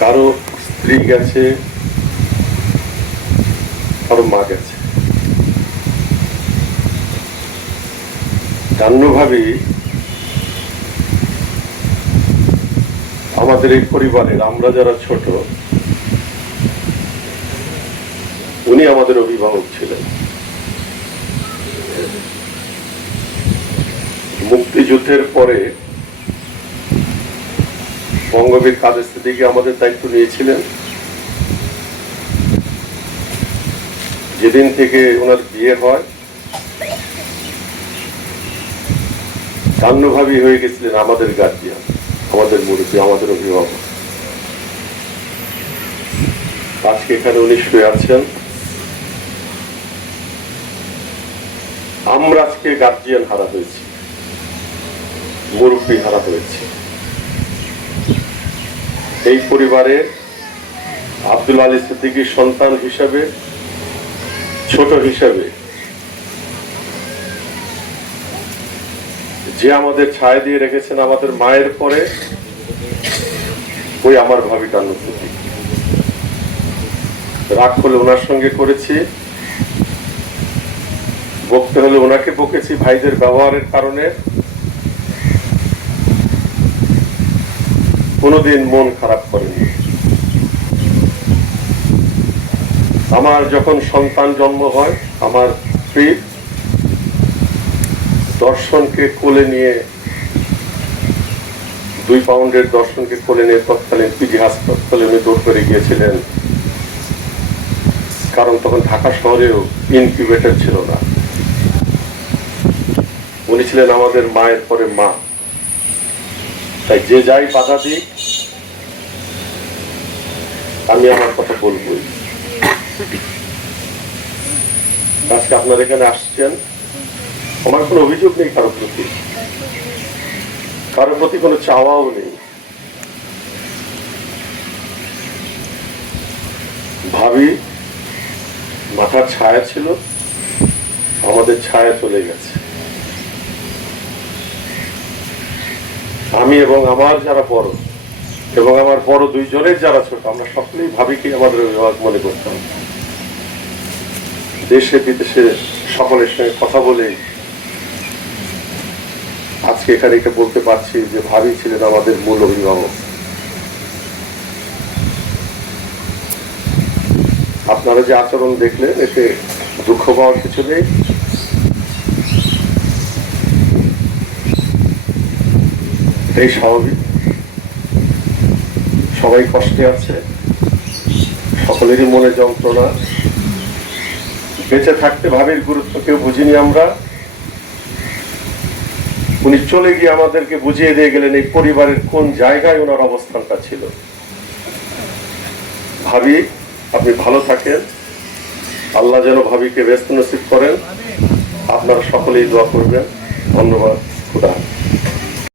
কারো স্ত্রী গেছে, কারো মা গেছে। জাহ্নবী আমাদের এই পরিবারের, আমরা যারা ছোট, উনি আমাদের অভিভাবক ছিলেন। মুক্তিযুদ্ধের পরে বঙ্গবীর কাদের সিদ্দিকী আমাদের দায়িত্ব নিয়েছিলেন। যেদিন থেকে ওনার বিয়ে হয়, জাহ্নবী হয়ে গেছিলেন আমাদের গার্জিয়ান, আমাদের মুরব্বী, আমাদের অভিভাবক। আজকে এখানে উনি শুয়ে আছেন। আমরা আজকে গার্জিয়ান হারা হয়েছি, মুরব্বী হারা হয়েছি। এই পরিবারে আব্দুল আলী সিদ্দিকীর সন্তান হিসাবে, ছোট হিসাবে যে আমাদের ছায়া দিয়ে রেখেছেন আমাদের মায়ের পরে, ওই আমার ভাবি জাহ্নবী। রাগ হলে ওনার সঙ্গে করেছি, বকতে হলে ওনাকে বকেছি ভাইদের ব্যবহারের কারণে। কোনোদিন মন খারাপ করেনি। আমার যখন সন্তান জন্ম হয়, আমার স্ত্রী দর্শনকে কোলে নিয়ে, 2 পাউন্ডের দর্শনকে কোলে নিয়ে তৎকালীন পিজি হাসপাতালে উনি দৌড় করে গিয়েছিলেন। কারণ তখন ঢাকা শহরেও ইনকিউবেটর ছিল না। উনি ছিলেন আমাদের মায়ের পরে মা। তাই যে যাই বাধা দিক, আমি আমার কথা বলবই। আজকে আপনার এখানে আসছেন, আমার কোনো অভিযোগ নেই কারো প্রতি কোনো চাওয়াও নেই। ভাবি মাথার ছায়া ছিল, আমাদের ছায়া চলে গেছে। আমি এবং আমার যারা বড়, এবং আমার বড় 2 জনের যারা ছোট, আমরা সকলেই ভাবিকে আমাদের অভিভাবক মনে করতাম। দেশে বিদেশে সকলের সঙ্গে কথা বলে আজকে এখানে বলতে পারছি যে ভাবি ছিলেন আমাদের মূল অভিভাবক। আপনারা যে আচরণ দেখলেন, এতে দুঃখ পাওয়ার কিছু নেই। এই স্বাভাবিক, সবাই কষ্টে আছে, সকলেরই মনে যন্ত্রণা। বেঁচে থাকতে ভাবির গুরুত্ব কেউ বুঝিনি আমরা। উনি চলে গিয়ে আমাদেরকে বুঝিয়ে দিয়ে গেলেন এই পরিবারের কোন জায়গায় ওনার অবস্থানটা ছিল। ভাবি, আপনি ভালো থাকেন, আল্লাহ যেন ভাবিকে ব্যস্ত নসিব করেন। আপনারা সকলেই দোয়া করবেন। ধন্যবাদ। খুদা।